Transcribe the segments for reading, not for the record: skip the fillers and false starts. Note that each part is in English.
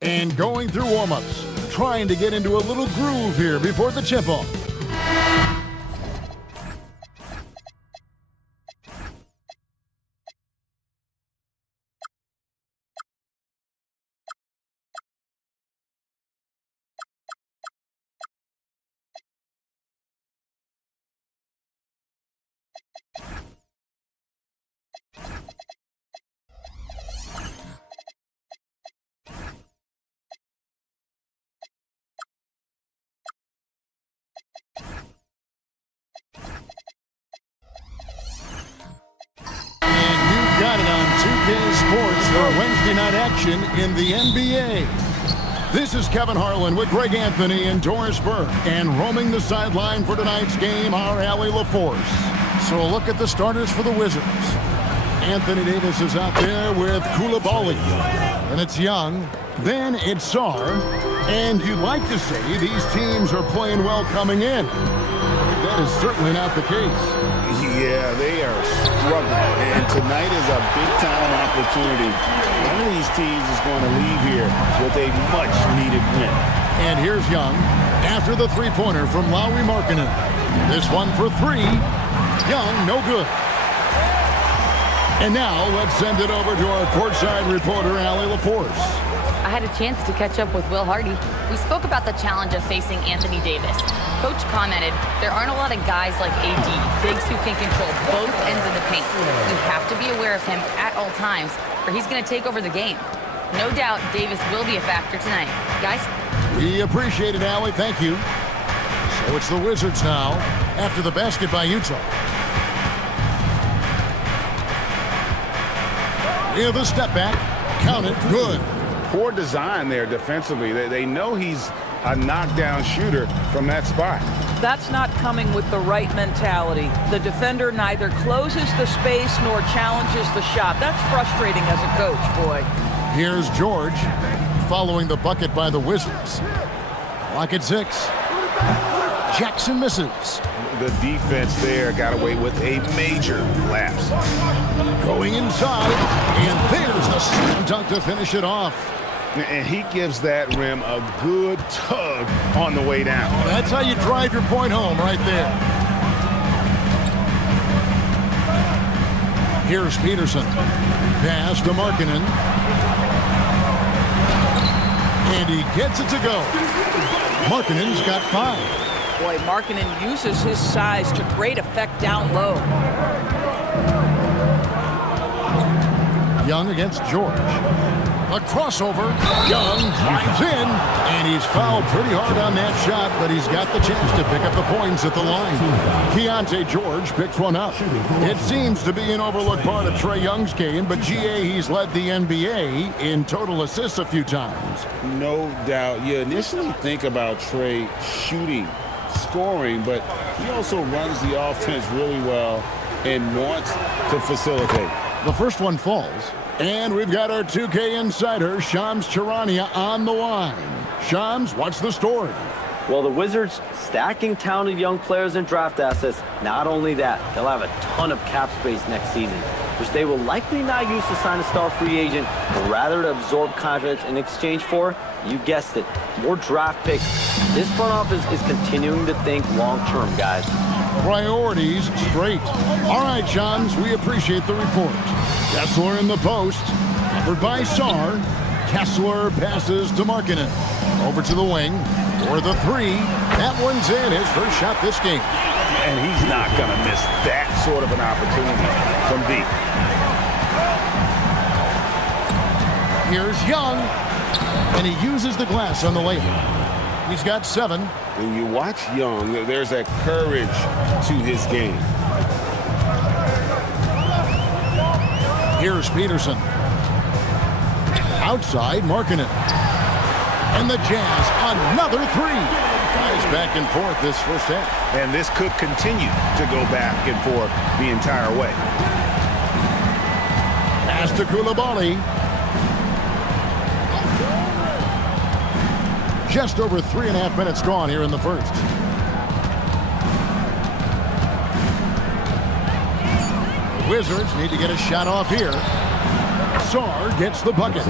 And going through warm-ups, trying to get into a little groove here before the tip-off. Got it on 2K Sports for Wednesday night action in the NBA. This is Kevin Harlan with Greg Anthony and Doris Burke. And roaming the sideline for tonight's game, our Allie LaForce. So a look at the starters for the Wizards. Anthony Davis is out there with Koulibaly. And it's Young. Then it's Sar. And you'd like to say these teams are playing well coming in. That is certainly not the case. Yeah, they are struggling, and tonight is a big-time opportunity. One of these teams is going to leave here with a much-needed win. And here's Young after the three-pointer from Lauri Markkanen. This one for three. Young, no good. And now let's send it over to our courtside reporter, Allie LaForce. I had a chance to catch up with Will Hardy. We spoke about the challenge of facing Anthony Davis. Coach commented, there aren't a lot of guys like AD, bigs who can control both ends of the paint. You have to be aware of him at all times, or he's going to take over the game. No doubt Davis will be a factor tonight. Guys? We appreciate it, Allie. Thank you. So it's the Wizards now, after the basket by Utah. With a step back, count it, good. Poor design there defensively. They know he's a knockdown shooter from that spot. That's not coming with the right mentality. The defender neither closes the space nor challenges the shot. That's frustrating as a coach, boy. Here's George following the bucket by the Wizards. Clock at 6. Jackson misses. The defense there got away with a major lapse. Going inside, and there's the slam dunk to finish it off. And he gives that rim a good tug on the way down. That's how you drive your point home right there. Here's Peterson. Pass to Markkanen. And he gets it to go. Markkanen's got 5. Boy, Markkanen uses his size to great effect down low. Young against George. A crossover. Young drives in, and he's fouled pretty hard on that shot, but he's got the chance to pick up the points at the line. Keontae George picks one up. It seems to be an overlooked part of Trae Young's game, but GA, he's led the NBA in total assists a few times. No doubt. You initially think about Trae shooting, scoring, but he also runs the offense really well and wants to facilitate. The first one falls. And we've got our 2K insider, Shams Charania, on the line. Shams, what's the story? Well, the Wizards stacking talented young players and draft assets. Not only that, they'll have a ton of cap space next season, which they will likely not use to sign a star free agent, but rather to absorb contracts in exchange for, you guessed it, more draft picks. This front office is continuing to think long-term, guys. Priorities straight. All right, Shams, we appreciate the report. Kessler in the post, covered by Sar. Kessler passes to Markkanen. Over to the wing for the three. That one's in, his first shot this game. And he's not going to miss that sort of an opportunity from deep. Here's Young, and he uses the glass on the layup. He's got 7. When you watch Young, there's that courage to his game. Here's Peterson. Outside, Markkanen. And the Jazz, another 3. Guys back and forth this first half. And this could continue to go back and forth the entire way. Pass to Koulibaly. Just over 3.5 minutes gone here in the first. The Wizards need to get a shot off here. Sarr gets the bucket.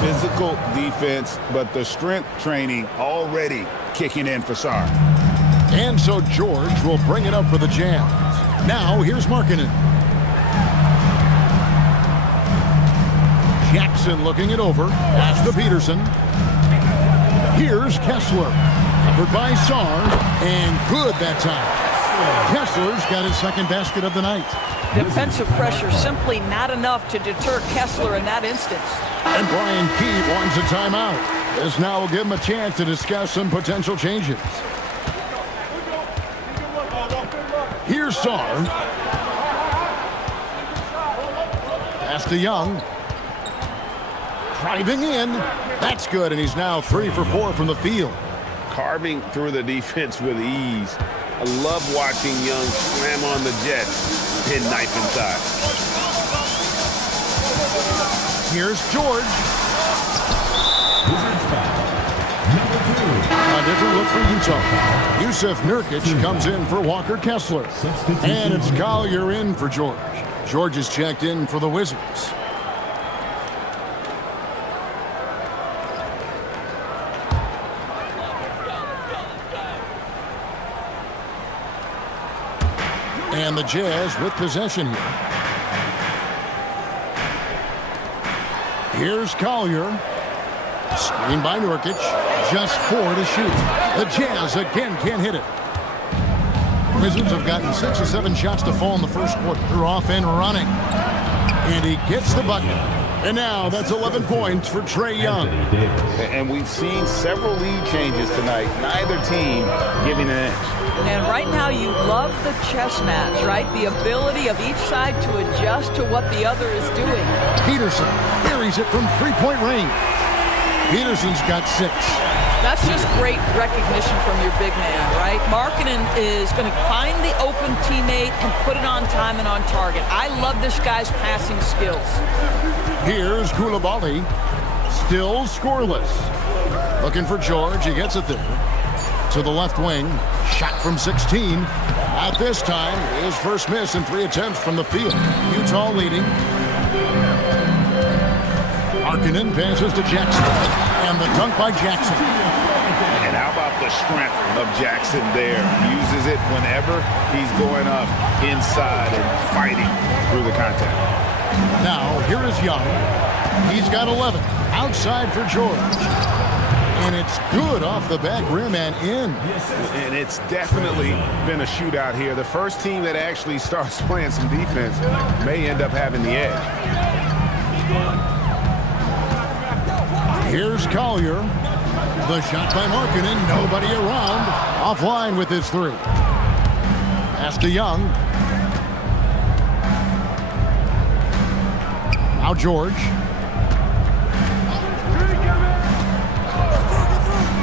Physical defense, but the strength training already kicking in for Sarr. And so George will bring it up for the Jazz. Now here's Markkanen. Jackson looking it over. Pass to Peterson. Here's Kessler. Covered by Sarr. And good that time. Kessler's got his second basket of the night. Defensive pressure simply not enough to deter Kessler in that instance. And Brian Keith wants a timeout. This now will give him a chance to discuss some potential changes. Here's Sarr. Pass to Young. Driving in. That's good, and he's now 3 for 4 from the field. Carving through the defense with ease. I love watching Young slam on the Jets. Pin knife inside. Here's George. A different look for Utah. Yusuf Nurkic comes in for Walker Kessler. And it's Collier in for George. George is checked in for the Wizards. And the Jazz with possession here. Here's Collier. Screen by Nurkic. Just 4 to shoot. The Jazz again can't hit it. Wizards have gotten 6 or 7 shots to fall in the first quarter. They're off and running. And he gets the bucket. And now that's 11 points for Trae Young. And we've seen several lead changes tonight. Neither team giving an edge. And right now you love the chess match, right? The ability of each side to adjust to what the other is doing. Peterson buries it from 3-point range. Peterson's got 6. That's just great recognition from your big man, right? Markkanen is going to find the open teammate and put it on time and on target. I love this guy's passing skills. Here's Koulibaly. Still scoreless. Looking for George. He gets it there. To the left wing. Shot from 16. Not this time. His first miss in 3 attempts from the field. Utah leading. Markkanen passes to Jackson. And the dunk by Jackson. And how about the strength of Jackson there? Uses it whenever he's going up inside and fighting through the contact. Now, here is Young. He's got 11. Outside for George. And it's good off the back rim and in. And it's definitely been a shootout here. The first team that actually starts playing some defense may end up having the edge. Here's Collier. The shot by Markkanen. Nobody around. Offline with his 3. Pass to Young. Now George.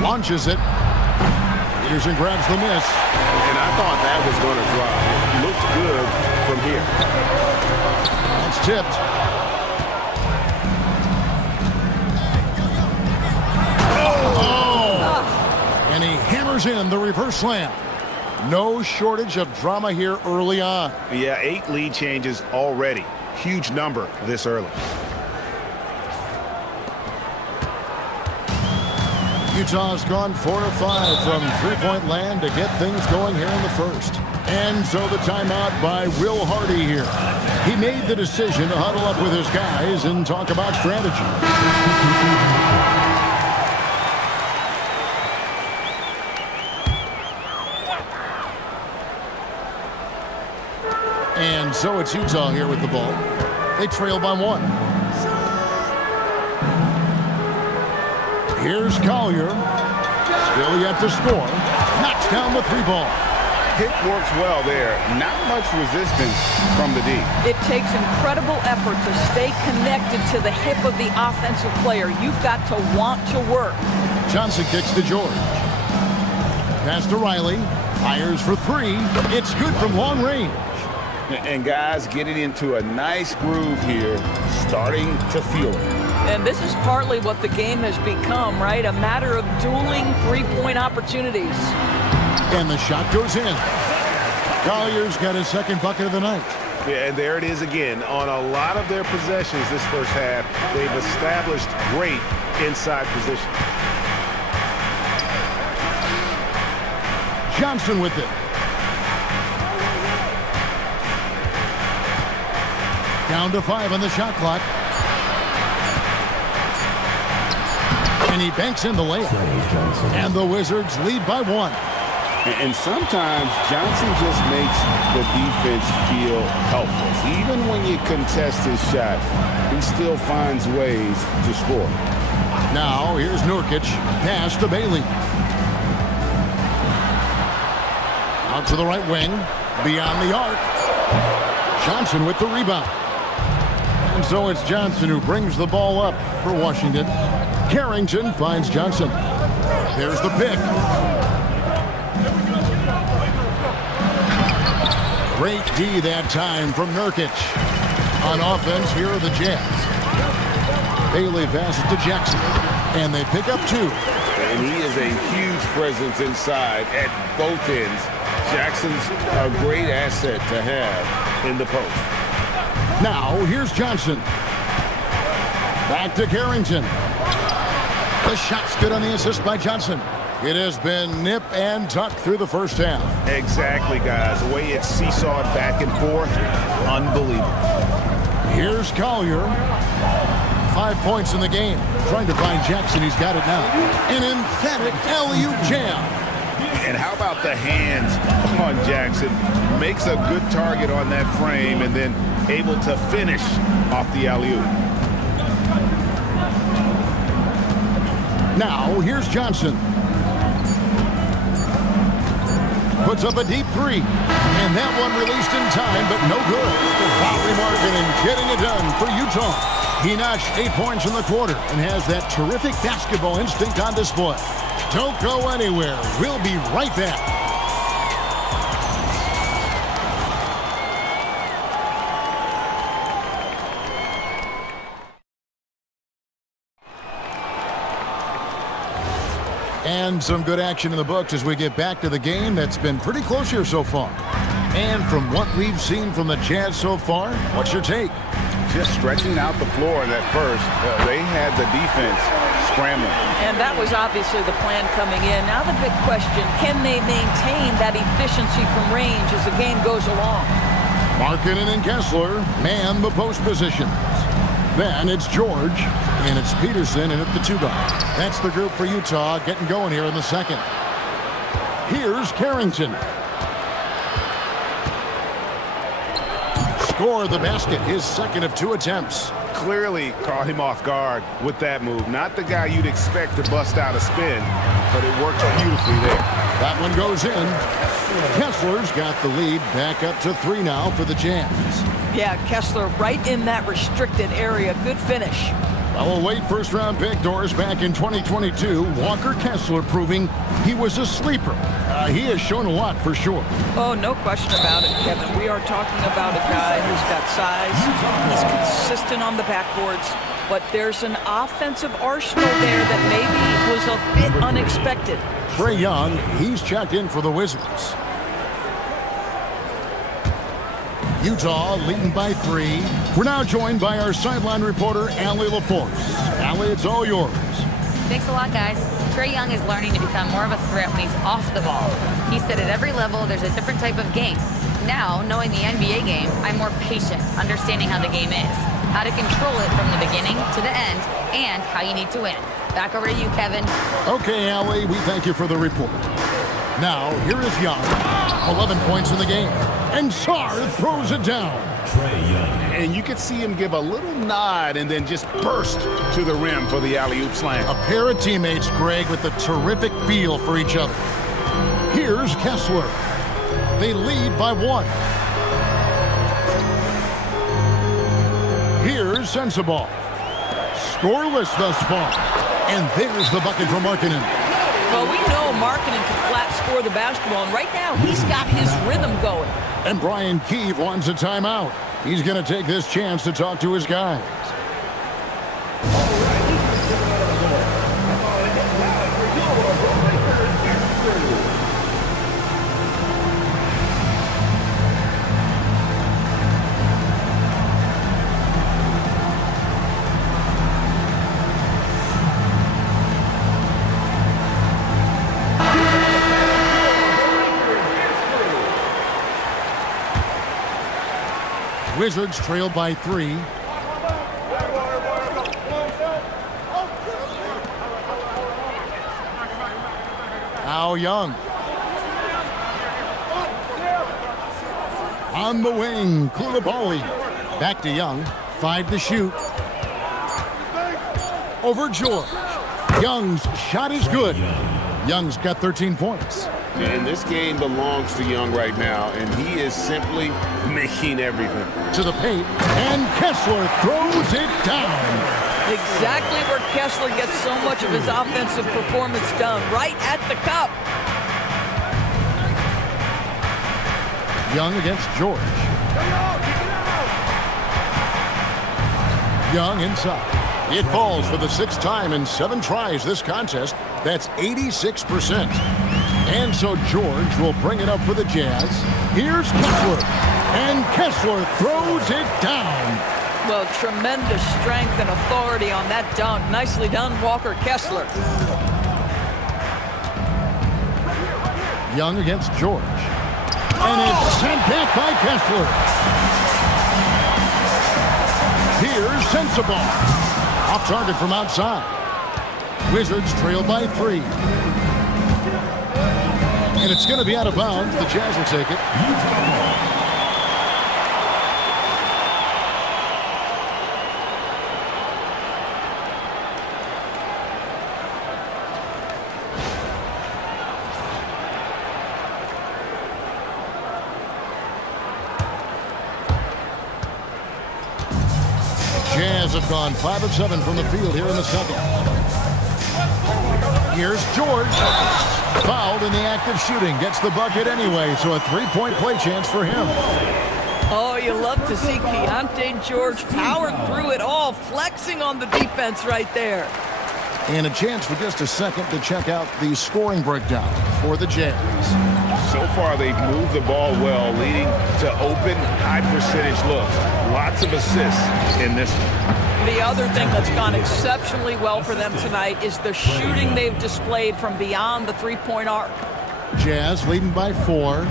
Launches it. Peterson grabs the miss. And I thought that was going to drop. It looked good from here. That's tipped. Oh! And he hammers in the reverse slam. No shortage of drama here early on. Yeah, 8 lead changes already. Huge number this early. Utah's gone 4 of 5 from 3-point land to get things going here in the first. And so the timeout by Will Hardy here. He made the decision to huddle up with his guys and talk about strategy. And so it's Utah here with the ball. They trail by 1. Here's Collier. Still yet to score. Knocks down the 3-ball. Pick works well there. Not much resistance from the D. It takes incredible effort to stay connected to the hip of the offensive player. You've got to want to work. Johnson kicks to George. Pass to Riley. Fires for 3. It's good from long range. And guys getting into a nice groove here, starting to feel it. And this is partly what the game has become, right? A matter of dueling 3-point opportunities. And the shot goes in. Collier's got his second bucket of the night. Yeah, and there it is again. On a lot of their possessions this first half, they've established great inside position. Johnson with it. Down to 5 on the shot clock. And he banks in the layup. And the Wizards lead by 1. And sometimes Johnson just makes the defense feel helpless. Even when you contest his shot, he still finds ways to score. Now, here's Nurkic. Pass to Bailey. Out to the right wing. Beyond the arc. Johnson with the rebound. And so it's Johnson who brings the ball up for Washington. Carrington finds Johnson. There's the pick. Great D that time from Nurkic. On offense, here are the Jazz. Bailey passes to Jackson. And they pick up 2. And he is a huge presence inside at both ends. Jackson's a great asset to have in the post. Now, here's Johnson. Back to Carrington. The shot's good on the assist by Johnson. It has been nip and tuck through the first half. Exactly, guys. The way it's seesawed back and forth, unbelievable. Here's Collier. 5 points in the game. Trying to find Jackson. He's got it now. An emphatic alley-oop jam. And how about the hands on Jackson? Makes a good target on that frame and then able to finish off the alley-oop. Now, here's Johnson. Puts up a deep 3. And that one released in time, but no good. Lauri Markkanen getting it done for Utah. He notched 8 points in the quarter and has that terrific basketball instinct on display. Don't go anywhere. We'll be right back. And some good action in the books as we get back to the game that's been pretty close here so far. And from what we've seen from the Jazz so far, what's your take? Just stretching out the floor in that first. They had the defense scrambling. And that was obviously the plan coming in. Now the big question, can they maintain that efficiency from range as the game goes along? Markkanen and Kessler man the post positions. Then it's George, and it's Peterson in at the 2 guard. That's the group for Utah getting going here in the second. Here's Carrington. Score the basket, his second of 2 attempts. Clearly caught him off guard with that move. Not the guy you'd expect to bust out a spin, but it worked beautifully there. That one goes in. Kessler's got the lead back up to 3 now for the Jazz. Yeah, Kessler right in that restricted area. Good finish. Well, a late first-round pick, Doris, back in 2022. Walker Kessler proving he was a sleeper. He has shown a lot for sure. Oh, no question about it, Kevin. We are talking about a guy who's got size. He's consistent on the backboards. But there's an offensive arsenal there that maybe was a bit unexpected. Trae Young, he's checked in for the Wizards. Utah leading by 3. We're now joined by our sideline reporter, Allie LaForce. Allie, it's all yours. Thanks a lot, guys. Trae Young is learning to become more of a threat when he's off the ball. He said at every level there's a different type of game. Now, knowing the NBA game, I'm more patient, understanding how the game is, how to control it from the beginning to the end, and how you need to win. Back over to you, Kevin. Okay, Allie, we thank you for the report. Now, here is Young. 11 points in the game. And Sarr throws it down. Trae Young. And you could see him give a little nod and then just burst to the rim for the alley-oop slam. A pair of teammates, Greg, with a terrific feel for each other. Here's Kessler. They lead by 1. Here's Sensabaugh. Scoreless thus far. And there's the bucket for Markkanen. Well, we know Markkanen can flat score the basketball, and right now he's got his rhythm going. And Brian Keefe wants a timeout. He's going to take this chance to talk to his guys. Wizards trail by 3. Now Young. On the wing, Koulibaly. Back to Young. 5 to shoot. Over George. Young's shot is good. Young's got 13 points. And this game belongs to Young right now, and he is simply making everything. To the paint, and Kessler throws it down. Exactly where Kessler gets so much of his offensive performance done, right at the cup. Young against George. Young inside. It falls for the 6th time in 7 tries this contest. That's 86%. And so George will bring it up for the Jazz. Here's Kessler. And Kessler throws it down. Well, tremendous strength and authority on that dunk. Nicely done, Walker Kessler. Young against George. And it's sent back by Kessler. Here's Sensabaugh. Off target from outside. Wizards trail by 3. And it's going to be out of bounds. The Jazz will take it. Jazz have gone 5 of 7 from the field here in the second. Here's George. Fouled in the act of shooting. Gets the bucket anyway, so a 3-point play chance for him. Oh, you love to see Keontae George powered through it all, flexing on the defense right there. And a chance for just a second to check out the scoring breakdown for the Jazz. So far, they've moved the ball well, leading to open, high-percentage looks. Lots of assists in this one. The other thing that's gone exceptionally well for them tonight is the shooting they've displayed from beyond the three-point arc. Jazz leading by 4.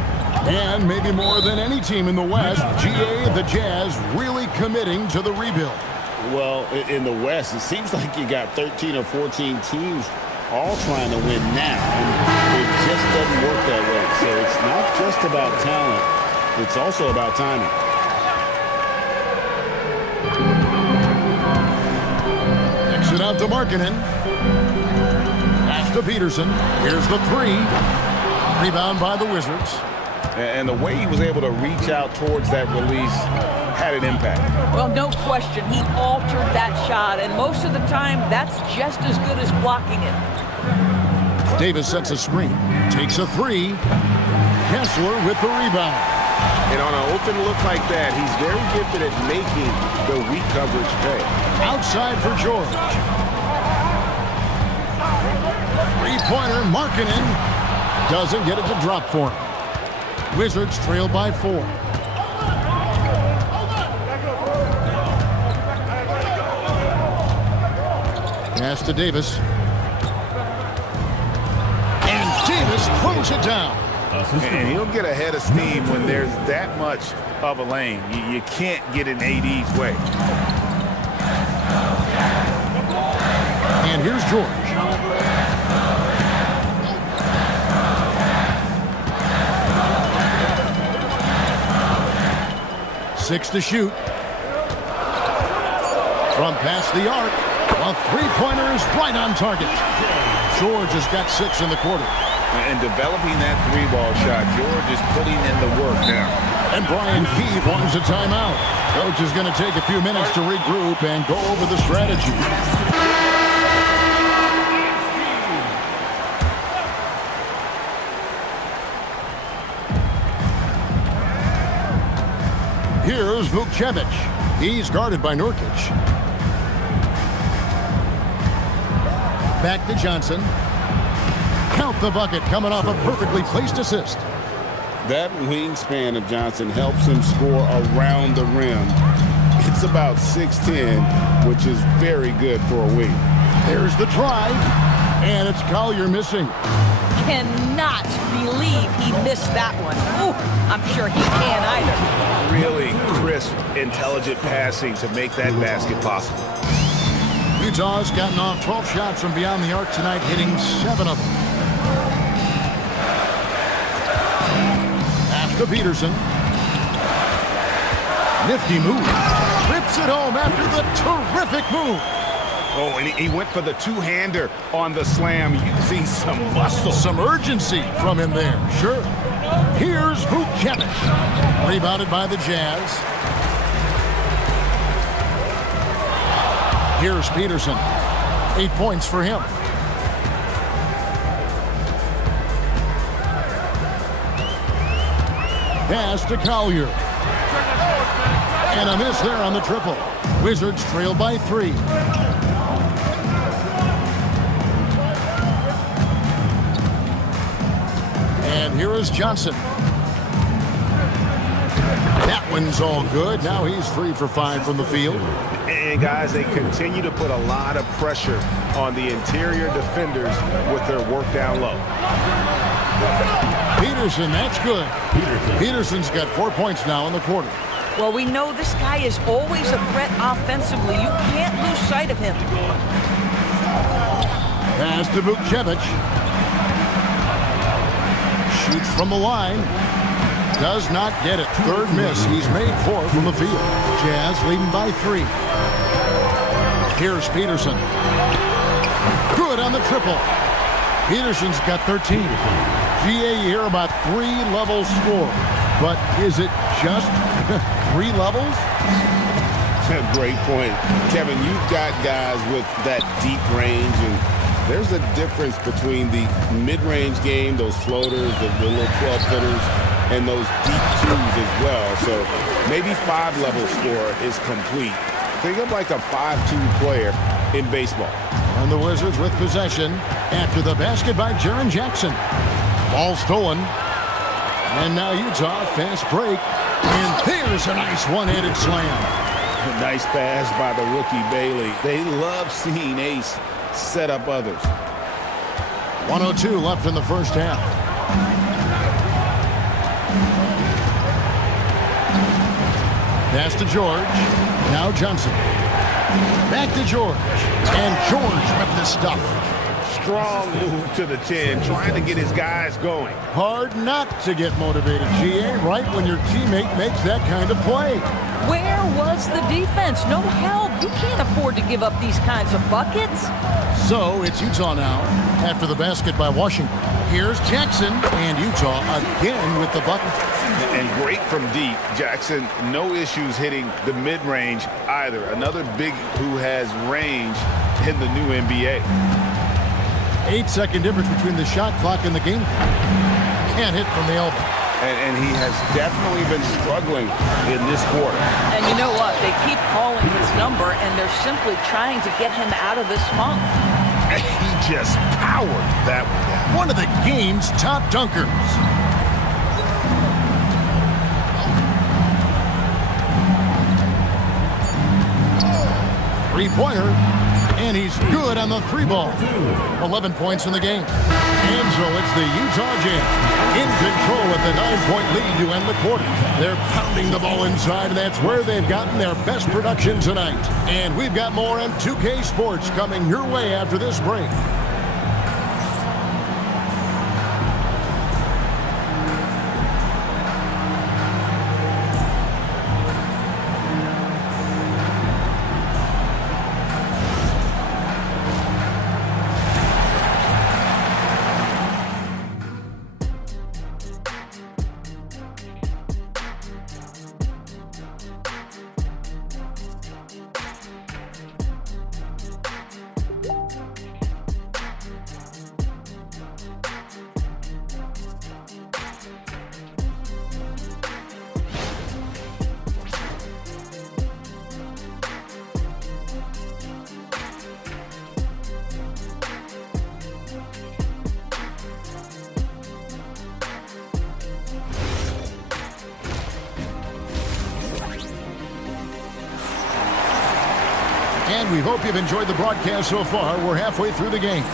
And maybe more than any team in the West, GA, the Jazz, really committing to the rebuild. Well, in the West, it seems like you got 13 or 14 teams all trying to win now. And it just doesn't work that way. So it's not just about talent. It's also about timing. Kicks it out to Markkanen. Pass to Peterson. Here's the 3. Rebound by the Wizards. And the way he was able to reach out towards that release had an impact. Well, no question, he altered that shot, and most of the time, that's just as good as blocking it. Davis sets a screen, takes a 3. Kessler with the rebound. And on an open look like that, he's very gifted at making the weak coverage pay. Outside for George. 3-pointer, Markkanen. Doesn't get it to drop for him. Wizards trail by 4. Pass to Davis. And Davis throws it down. And he'll get ahead of steam when there's that much of a lane. You can't get in AD's way. And here's George. Six to shoot. From past the arc. A 3-pointer is right on target. George has got 6 in the quarter. And developing that 3-ball shot, George is putting in the work now. And Brian Keith wants a timeout. Coach is going to take a few minutes to regroup and go over the strategy. Here's Vukcevic. He's guarded by Nurkic. Back to Johnson. Count the bucket coming off a perfectly placed assist. That wingspan of Johnson helps him score around the rim. It's about 6'10", which is very good for a wing. There's the drive, and it's Collier missing. cannot believe he missed that one. Ooh, I'm sure he can't either. Really crisp, intelligent passing to make that basket possible. Utah's gotten off 12 shots from beyond the arc tonight, hitting 7 of them. Pass to Peterson. Nifty move. Rips it home after the terrific move. Oh, and he went for the two-hander on the slam, using some muscle. Some urgency from him there, sure. Here's Vucevic. Rebounded by the Jazz. Here's Peterson. 8 points for him. Pass to Collier. And a miss there on the triple. Wizards trail by 3. And here is Johnson. That one's all good. Now he's 3 for 5 from the field. And guys, they continue to put a lot of pressure on the interior defenders with their work down low. Peterson, that's good. Peterson's got 4 points now in the quarter. Well, we know this guy is always a threat offensively. You can't lose sight of him. Pass to Vucevic. Shoots from the line. Does not get it. Third miss. He's made 4 from the field. Jazz leading by 3. Here's Peterson. Good on the triple. Peterson's got 13. GA, you hear about 3-level score. But is it just 3 levels? Great point. Kevin, you've got guys with that deep range, and there's a difference between the mid-range game, those floaters, the little 12-footers, and those deep 2s as well. So maybe 5-level score is complete. Think of like a 5-2 player in baseball. And the Wizards with possession after the basket by Jaren Jackson. Ball stolen. And now Utah, fast break. And there's a nice one-handed slam. Nice pass by the rookie Bailey. They love seeing Ace set up others. 1:02 left in the first half. Pass to George. Now Johnson. Back to George. And George with the stuff. Strong move to the 10, trying to get his guys going. Hard not to get motivated, GA, right when your teammate makes that kind of play. Where was the defense? No help. You can't afford to give up these kinds of buckets. So it's Utah now after the basket by Washington. Here's Jackson, and Utah again with the bucket. And great from deep. Jackson, no issues hitting the mid-range either. Another big who has range in the new NBA. 8-second difference between the shot clock and the game clock. Can't hit from the elbow. And he has definitely been struggling in this quarter. And you know what? They keep calling his number, and they're simply trying to get him out of this funk. He just powered that one down. One of the game's top dunkers. Three-pointer. And he's good on the 3-ball. 11 points in the game. And so it's the Utah Jazz in control with the 9-point lead to end the quarter. They're pounding the ball inside, and that's where they've gotten their best production tonight. And we've got more on 2K Sports coming your way after this break. And we hope you've enjoyed the broadcast so far. We're halfway through the game.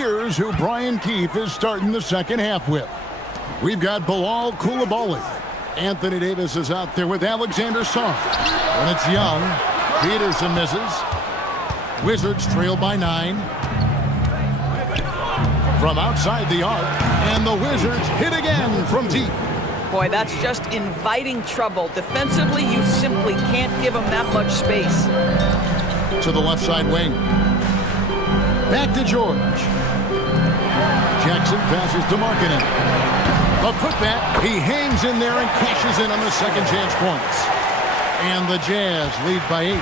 Here's who Brian Keefe is starting the second half with. We've got Bilal Coulibaly. Anthony Davis is out there with Alexander Song. When it's Young, Peterson misses. Wizards trail by 9. From outside the arc, and the Wizards hit again from deep. Boy, that's just inviting trouble. Defensively, you simply can't give them that much space. To the left side wing. Back to George. Jackson passes to Markkanen. A putback. He hangs in there and cashes in on the second chance points. And the Jazz lead by 8.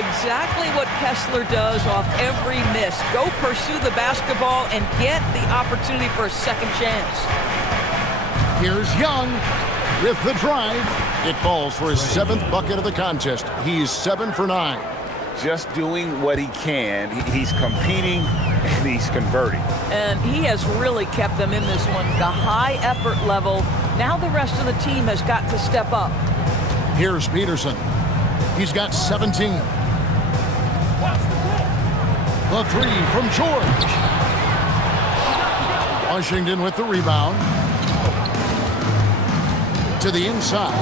Exactly what Kessler does off every miss. Go pursue the basketball and get the opportunity for a second chance. Here's Young with the drive. It falls for his 7th bucket of the contest. He's 7 for 9. Just doing what he can. He's competing and he's converting. And he has really kept them in this one. The high effort level. Now the rest of the team has got to step up. Here's Peterson. He's got 17. The 3 from George. Washington with the rebound. To the inside.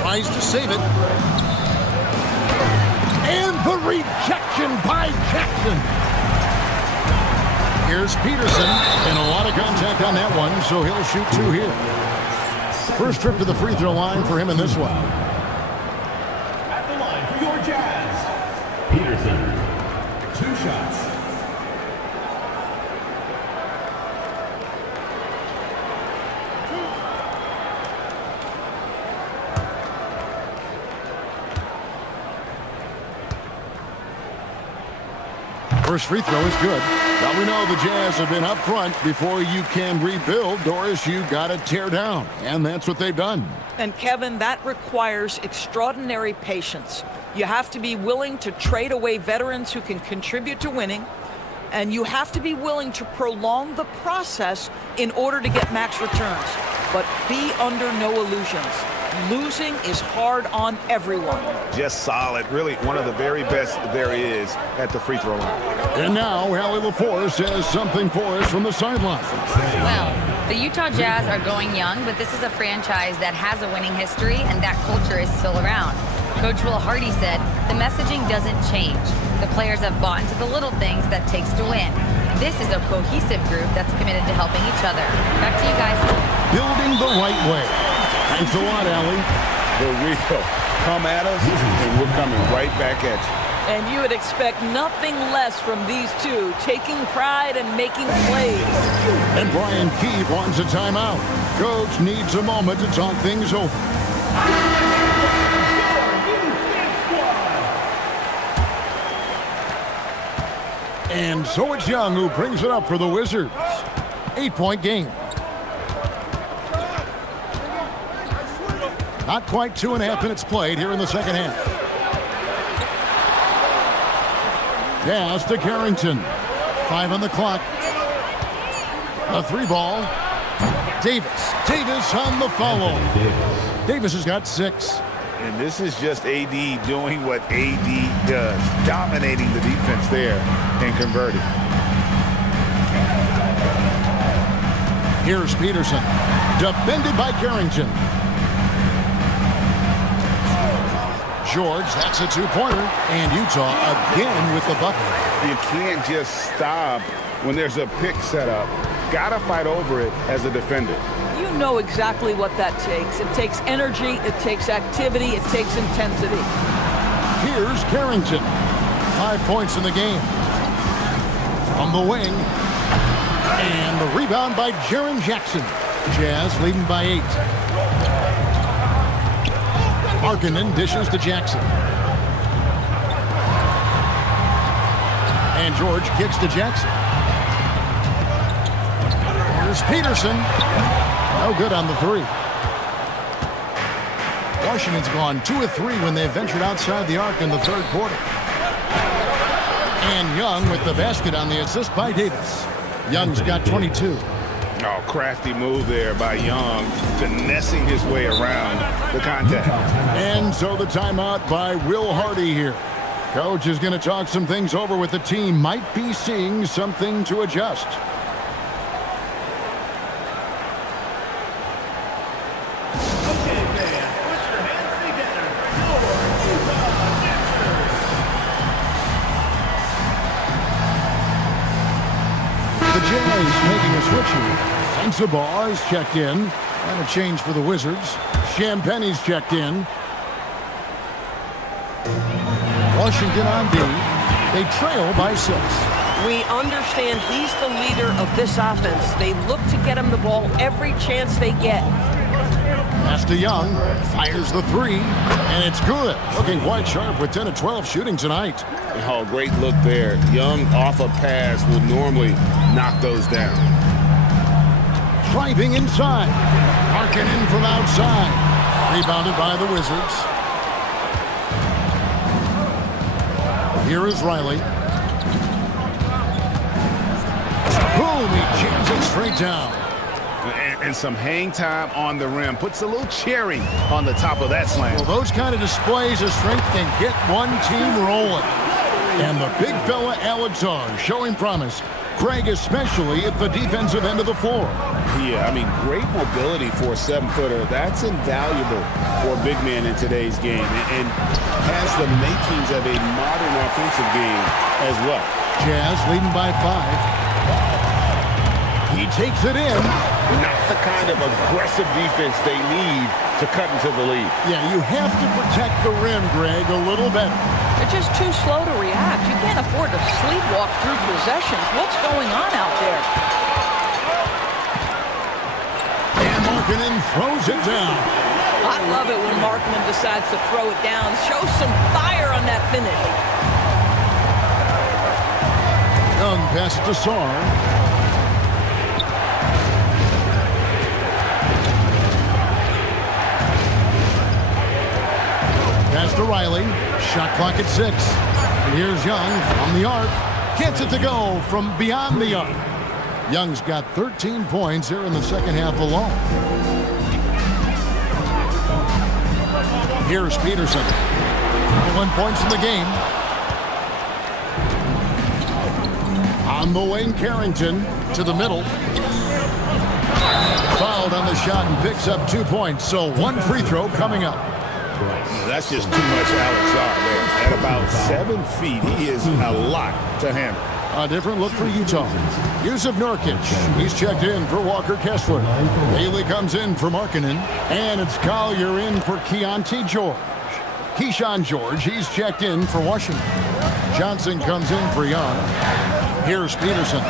Tries to save it. And the rejection by Jackson. Here's Peterson. And a lot of contact on that one, so he'll shoot 2 here. First trip to the free throw line for him in this one. At the line for your Jazz, Peterson. 2 shots. First free throw is good. Now we know the Jazz have been up front. Before you can rebuild, Doris, you got to tear down. And that's what they've done. And Kevin, that requires extraordinary patience. You have to be willing to trade away veterans who can contribute to winning. And you have to be willing to prolong the process in order to get max returns. But be under no illusions. Losing is hard on everyone. Just solid. Really one of the very best there is at the free throw line. And now Allie LaForce says something for us from the sideline. Well, the Utah Jazz are going young, but this is a franchise that has a winning history, and that culture is still around. Coach Will Hardy said, the messaging doesn't change. The players have bought into the little things that takes to win. This is a cohesive group that's committed to helping each other. Back to you guys. Building the right way. Thanks a lot, Allie. The real. Come at us, and we're coming right back at you. And you would expect nothing less from these two, taking pride and making plays. And Brian Keefe wants a timeout. Coach needs a moment to talk things over. And so it's Young who brings it up for the Wizards. 8-point game. Not quite 2.5 minutes played here in the second half. Pass to Carrington. 5 on the clock. A 3 ball. Davis. Davis on the foul. Davis has got 6. And this is just AD doing what AD does, dominating the defense there and converting. Here's Peterson. Defended by Carrington. George, that's a 2-pointer. And Utah again with the bucket. You can't just stop when there's a pick set up. Gotta fight over it as a defender. You know exactly what that takes. It takes energy, it takes activity, it takes intensity. Here's Carrington. 5 points in the game. From the wing. And the rebound by Jaren Jackson. Jazz leading by 8. Markkanen dishes to Jackson. And George kicks to Jackson. Here's Peterson. No good on the 3. Washington's gone 2 of 3 when they ventured outside the arc in the third quarter. And Young with the basket on the assist by Davis. Young's got 22. Oh, crafty move there by Young, finessing his way around the contact. And so the timeout by Will Hardy here. Coach is going to talk some things over with the team. Might be seeing something to adjust. Okay, fans, put your hands together for Utah Masters. The Jazz making a switch here. Sensabaugh is checked in. And a change for the Wizards. Champagne's checked in. Washington on D. They trail by 6. We understand he's the leader of this offense. They look to get him the ball every chance they get. Pass to Young. Fires the 3. And it's good. Looking quite sharp with 10 of 12 shooting tonight. Oh, great look there. Young off a pass will normally knock those down. Driving inside. Markkanen from outside. Rebounded by the Wizards. Here is Riley. Boom, he jams it straight down. And some hang time on the rim. Puts a little cherry on the top of that slam. Well, those kind of displays of strength can get one team rolling. And the big fella Alex R showing promise. Craig especially at the defensive end of the floor. Yeah, I mean, great mobility for a 7-footer. That's invaluable for a big man in today's game, and has the makings of a modern offensive game as well. Jazz leading by 5. He takes it in. Not the kind of aggressive defense they need to cut into the lead. Yeah, you have to protect the rim, Greg, a little better. They're just too slow to react. You can't afford to sleepwalk through possessions. What's going on out there? And Markkanen throws it down. I love it when Markkanen decides to throw it down. Show some fire on that finish. Young passes to Sarr. Pass to Riley. Shot clock at 6. And here's Young from the arc. Gets it to go from beyond the arc. Young's got 13 points here in the second half alone. Here's Peterson. 21 points in the game. On the wing, Carrington to the middle. Fouled on the shot and picks up 2 points. So 1 free throw coming up. That's just too much Alex R there. At about 7 feet, he is a lot to handle. A different look for Utah. Yusuf Nurkic. He's checked in for Walker Kessler. Haley comes in for Markkanen. And it's Collier in for Keontae George. Keyshawn George, he's checked in for Washington. Johnson comes in for Young. Here's Peterson.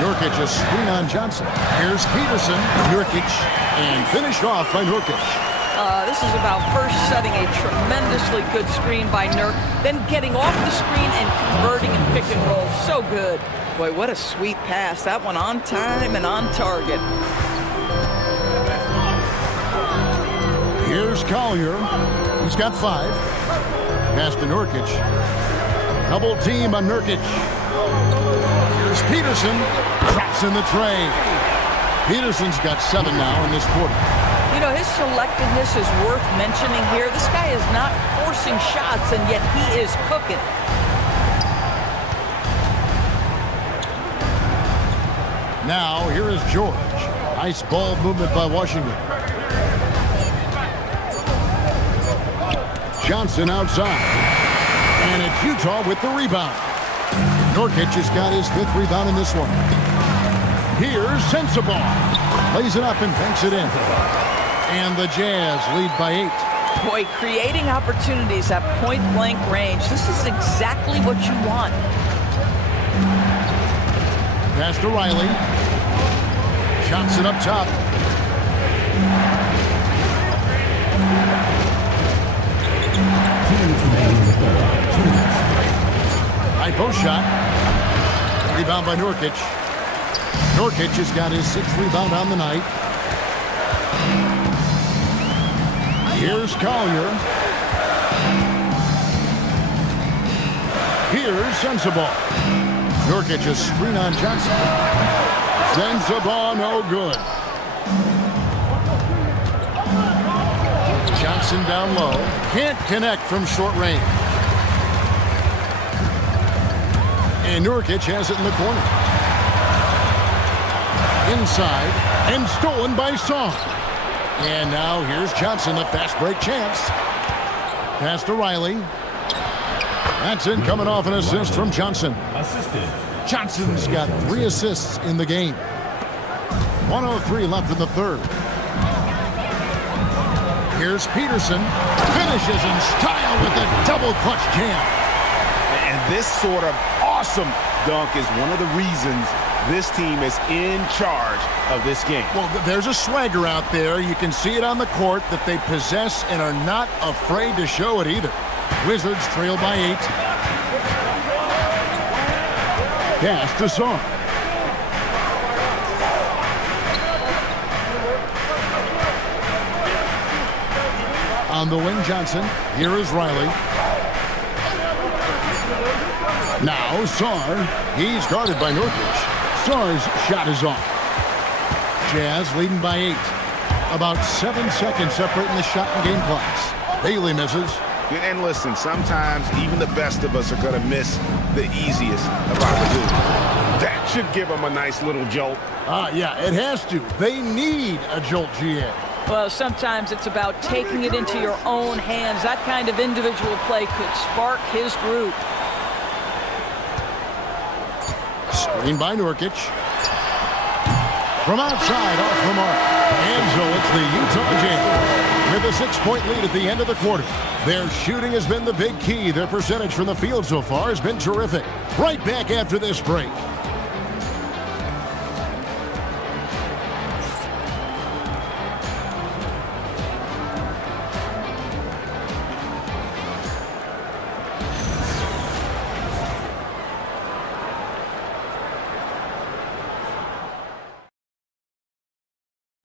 Nurkic, a screen on Johnson. Here's Peterson. Nurkic. And finished off by Nurkic. This is about first setting a tremendously good screen by Nurk, then getting off the screen and converting in pick and roll. So good. Boy, what a sweet pass. That one on time and on target. Here's Collier. He's got 5. Pass to Nurkic. Double team on Nurkic. Here's Peterson. Drops in the tray. Peterson's got 7 now in this quarter. You know, his selectiveness is worth mentioning here. This guy is not forcing shots, and yet he is cooking. Now, here is George. Nice ball movement by Washington. Johnson outside. And it's Utah with the rebound. Nurkic has got his 5th rebound in this one. Here's Sensabaugh. Lays it up and banks it in. And the Jazz lead by 8. Boy, creating opportunities at point-blank range. This is exactly what you want. Pass to Riley. Johnson up top. High post shot. Rebound by Nurkic. Nurkic has got his 6th rebound on the night. Here's Collier. Here's Sensabaugh. Nurkic a screen on Johnson. Sensabaugh no good. Jackson down low. Can't connect from short range. And Nurkic has it in the corner. Inside, and stolen by Song. And now here's Johnson, a fast break chance. Pass to Riley. That's in, coming off an assist from Johnson. Assistant. Johnson's got 3 assists in the game. 1:03 left in the third. Here's Peterson. Finishes in style with a double clutch jam. And this sort of awesome dunk is one of the reasons this team is in charge of this game. Well, there's a swagger out there. You can see it on the court that they possess and are not afraid to show it either. Wizards trail by 8. Pass to Song. On the wing, Johnson. Here is Riley. Now, Sarr. He's guarded by Nurkic. Sarr's shot is off. Jazz leading by 8. About 7 seconds separating the shot and game clocks. Bailey misses. And listen, sometimes even the best of us are going to miss the easiest of opportunities. That should give them a nice little jolt. Yeah, it has to. They need a jolt, GA. Well, sometimes it's about taking it into your own hands. That kind of individual play could spark his group. Screen by Nurkic. From outside, off the mark. And so it's the Utah Jazz with a 6-point lead at the end of the quarter. Their shooting has been the big key. Their percentage from the field so far has been terrific. Right back after this break.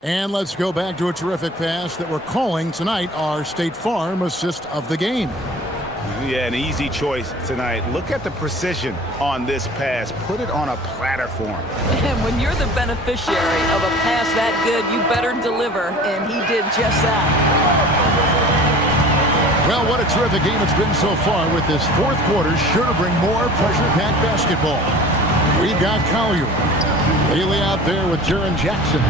And let's go back to a terrific pass that we're calling tonight our State Farm assist of the game. Yeah, an easy choice tonight. Look at the precision on this pass. Put it on a platter for him. And when you're the beneficiary of a pass that good, you better deliver, and he did just that. Well, what a terrific game it's been so far, with this fourth quarter sure to bring more pressure-packed basketball. We've got Collier. Bailey out there with Jaren Jackson.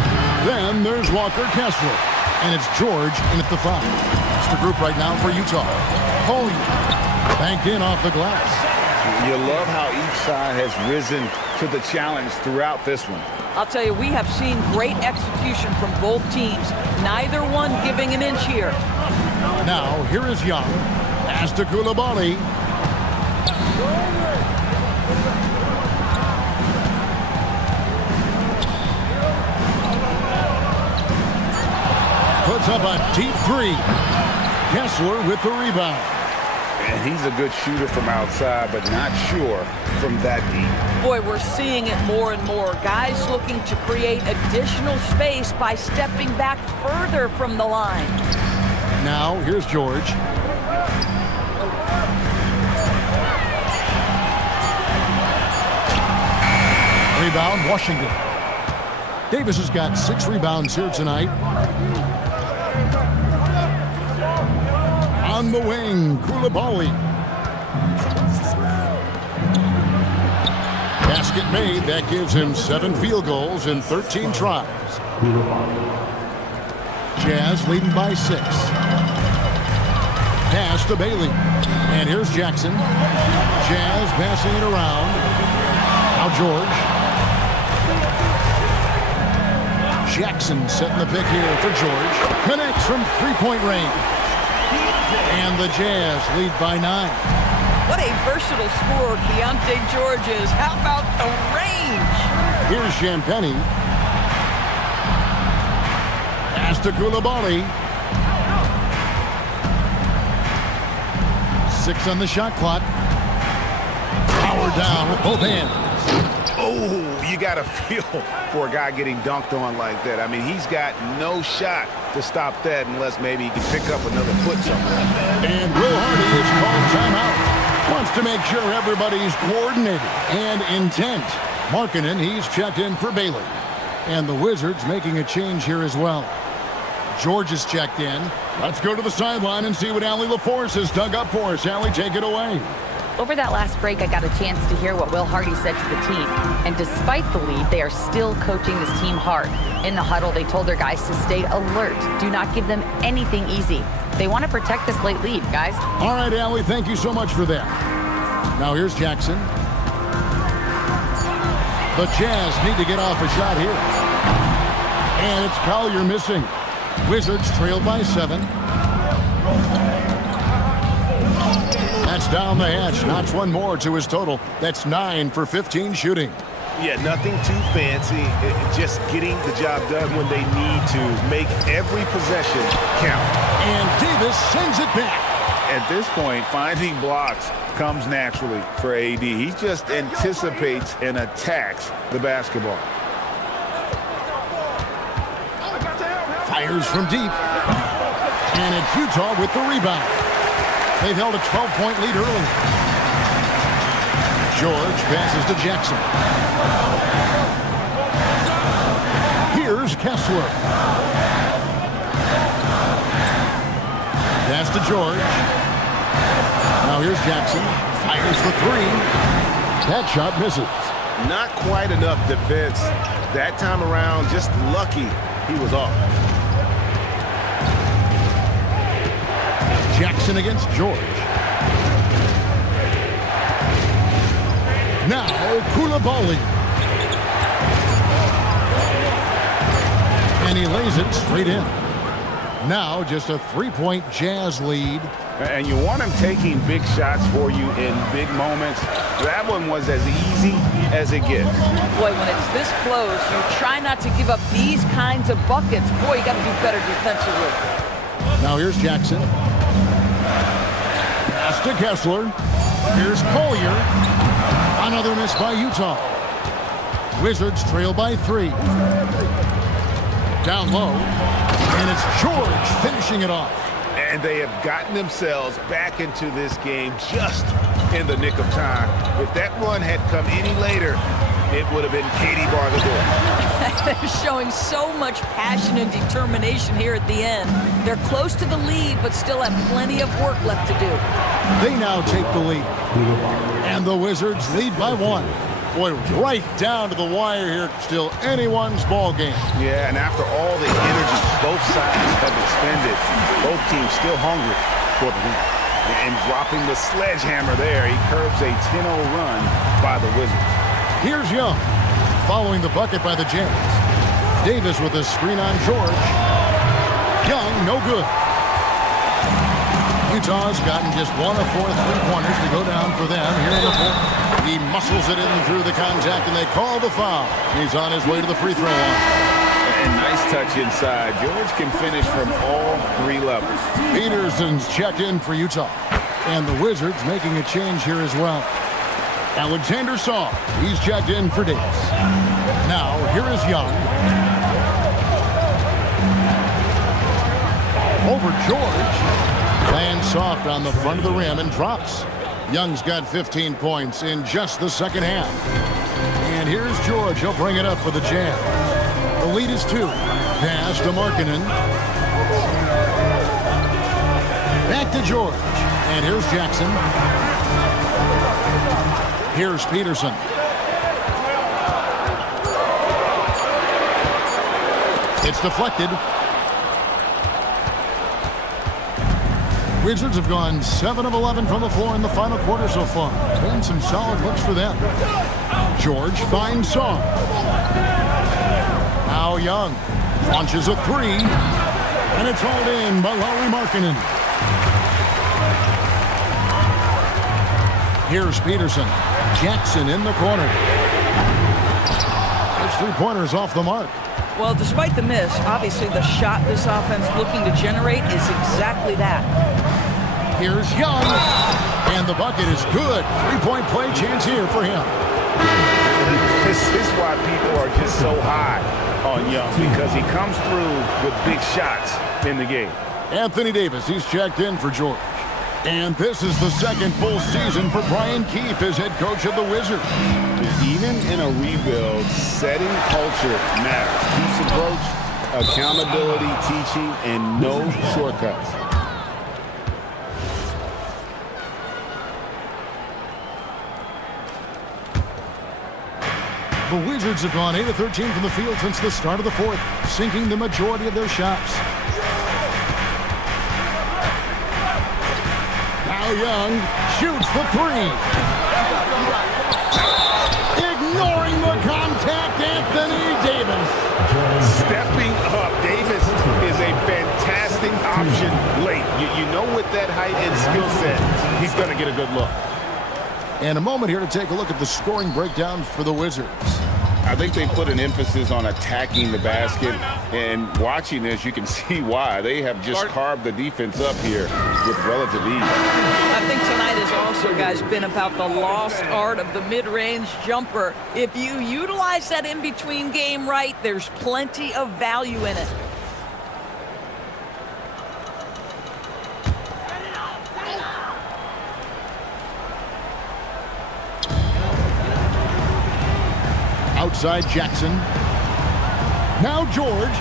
Then there's Walker Kessler. And it's George in at the 5. It's the group right now for Utah. Collier banked in off the glass. You love how each side has risen to the challenge throughout this one. I'll tell you, we have seen great execution from both teams. Neither one giving an inch here. Now, here is Young. Pass to Coulibaly. Puts up a deep 3. Kessler with the rebound. And he's a good shooter from outside, but not sure from that deep. Boy, we're seeing it more and more. Guys looking to create additional space by stepping back further from the line. Now, here's George. Rebound, Washington. Davis has got 6 rebounds here tonight. On the wing, Coulibaly. Basket made. That gives him 7 field goals in 13 tries. Jazz leading by 6. Pass to Bailey. And here's Jackson. Jazz passing it around. Now George. Jackson setting the pick here for George. Connects from 3-point range. And the Jazz lead by 9. What a versatile scorer Keontae George is. How about the range? Here's Champagnie. Pass to Coulibaly. 6 on the shot clock. Power down with both hands. Oh, you got to feel for a guy getting dunked on like that. I mean, he's got no shot to stop that unless maybe he can pick up another foot somewhere. And Will Hardy is called timeout. Wants to make sure everybody's coordinated and intent. Markkanen, he's checked in for Bailey. And the Wizards making a change here as well. George is checked in. Let's go to the sideline and see what Allie LaForce has dug up for us. Allie, take it away. Over that last break, I got a chance to hear what Will Hardy said to the team. And despite the lead, they are still coaching this team hard. In the huddle, they told their guys to stay alert. Do not give them anything easy. They want to protect this late lead, guys. All right, Allie, thank you so much for that. Now here's Jackson. The Jazz need to get off a shot here. And it's Collier missing. Wizards trailed by 7. That's down the hatch. Notch one more to his total. That's 9 for 15 shooting. Yeah, nothing too fancy. Just getting the job done when they need to. Make every possession count. And Davis sends it back. At this point, finding blocks comes naturally for AD. He just anticipates and attacks the basketball. Fires from deep. And it's Utah with the rebound. They've held a 12-point lead early. George passes to Jackson. Here's Kessler. Pass to George. Now here's Jackson. Fires for 3. That shot misses. Not quite enough defense. That time around, just lucky he was off. Jackson against George. Now Koulibaly. And he lays it straight in. Now just a 3-point Jazz lead. And you want him taking big shots for you in big moments. That one was as easy as it gets. Boy, when it's this close, you try not to give up these kinds of buckets. Boy, you got to do better defensively. Now here's Jackson. Pass to Kessler. Here's Collier. Another miss by Utah. Wizards trail by 3. Down low. And it's George finishing it off. And they have gotten themselves back into this game just in the nick of time. If that run had come any later, it would have been Katie bar the door. They're showing so much passion and determination here at the end. They're close to the lead, but still have plenty of work left to do. They now take the lead. And the Wizards lead by 1. Boy, right down to the wire here. Still anyone's ball game. Yeah, and after all the energy both sides have expended, both teams still hungry for the win. And dropping the sledgehammer there, he curbs a 10-0 run by the Wizards. Here's Young, following the bucket by the Jazz. Davis with a screen on George. Young, no good. Utah's gotten just 1 of 4 3-pointers to go down for them here in the fourth. He muscles it in through the contact, and they call the foul. He's on his way to the free throw line. And nice touch inside. George can finish from all 3 levels. Peterson's checked in for Utah. And the Wizards making a change here as well. Alexander Saw, he's checked in for Davis. Now, here is Young. Over George. Lands soft on the front of the rim and drops. Young's got 15 points in just the second half. And here's George. He'll bring it up for the Jazz. The lead is 2. Pass to Markkanen. Back to George. And here's Jackson. Here's Peterson. It's deflected. Wizards have gone 7 of 11 from the floor in the final quarter so far. Been some solid looks for them. George finds Song. Now Young launches a 3. And it's hauled in by Lauri Markkanen. Here's Peterson. Jackson in the corner. His 3-pointers off the mark. Well, despite the miss, obviously the shot this offense looking to generate is exactly that. Here's Young, and the bucket is good. 3-point play chance here for him. This is why people are just so high on Young, because he comes through with big shots in the game. Anthony Davis, he's checked in for George. And this is the second full season for Brian Keefe as head coach of the Wizards. Even in a rebuild, setting culture matters. Keefe's approach, accountability, teaching, and no shortcuts. The Wizards have gone 8 of 13 from the field since the start of the fourth, sinking the majority of their shots. Now Young shoots the three. Ignoring the contact, Anthony Davis. Stepping up, Davis is a fantastic option late. You know with that height and skill set, he's going to get a good look. And a moment here to take a look at the scoring breakdown for the Wizards. I think they put an emphasis on attacking the basket, and watching this, you can see why. They have just carved the defense up here with relative ease. I think tonight has also, guys, been about the lost art of the mid-range jumper. If you utilize that in-between game right, there's plenty of value in it. Outside Jackson. Now George.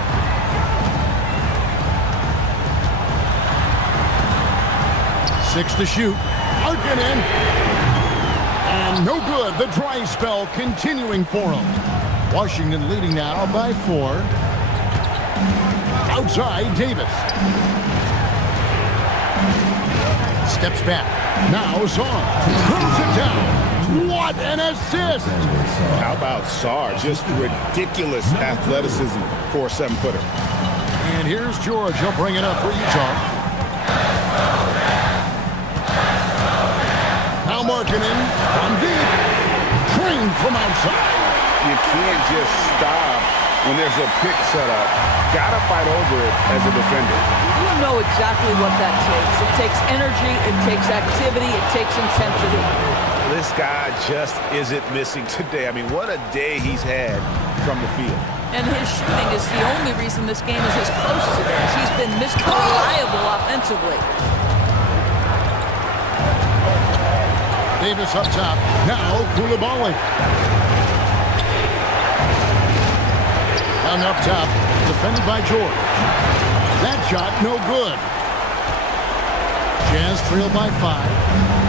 Six to shoot. Markkanen. And no good. The dry spell continuing for him. Washington leading now by 4. Outside Davis. Steps back. Now Zon. Throws it down. What an assist! How about Sarr? Just ridiculous athleticism for a 7-footer. And here's George. He'll bring it up for Utah. Now Markkanen from deep. Trained from outside. You can't just stop when there's a pick set up. Gotta fight over it as a defender. You know exactly what that takes. It takes energy, it takes activity, it takes intensity. This guy just isn't missing today. I mean, what a day he's had from the field. And his shooting is the only reason this game is as close to this. He's been Mr. Reliable offensively. Davis up top. Now Koulibaly. Young up top. Defended by George. That shot no good. Jazz trailed by 5.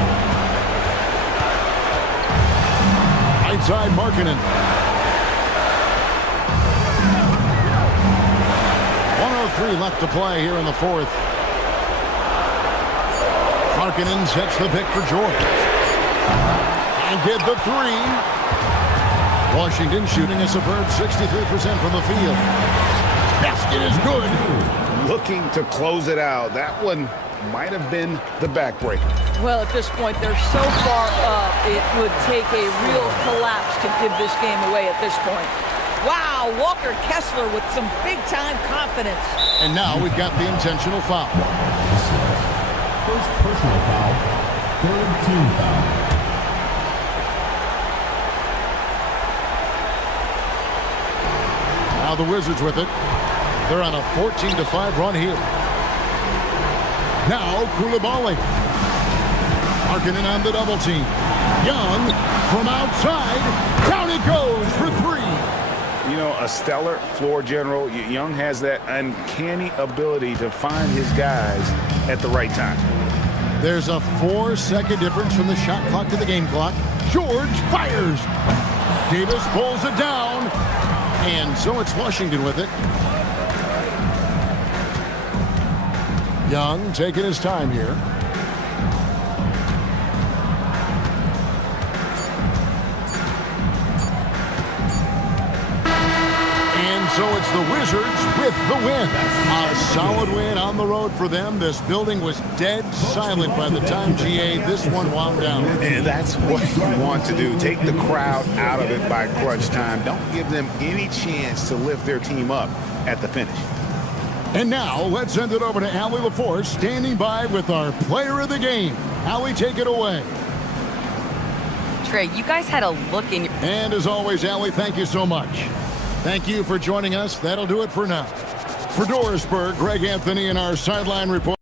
Inside Markkanen. 1:03 left to play here in the fourth. Markkanen sets the pick for George. And get the 3. Washington shooting a superb 63% from the field. Basket is good. Looking to close it out. That one might have been the backbreaker. Well, at this point, they're so far up, it would take a real collapse to give this game away at this point. Wow, Walker Kessler with some big-time confidence. And now we've got the intentional foul. First personal foul, third team foul. Now the Wizards with it. They're on a 14-5 run here. Now Koulibaly. Markkanen on the double team. Young from outside. Down it goes for 3. You know, a stellar floor general. Young has that uncanny ability to find his guys at the right time. There's a 4-second difference from the shot clock to the game clock. George fires. Davis pulls it down. And so it's Washington with it. Young taking his time here. And so it's the Wizards with the win. A solid win on the road for them. This building was dead silent by the time, GA, this one wound down. And that's what you want to do. Take the crowd out of it by crunch time. Don't give them any chance to lift their team up at the finish. And now, let's send it over to Allie LaForce, standing by with our player of the game. Allie, take it away. Trey, you guys had a look in your... And as always, Allie, thank you so much. Thank you for joining us. That'll do it for now. For Dorisburg, Greg Anthony in our sideline report.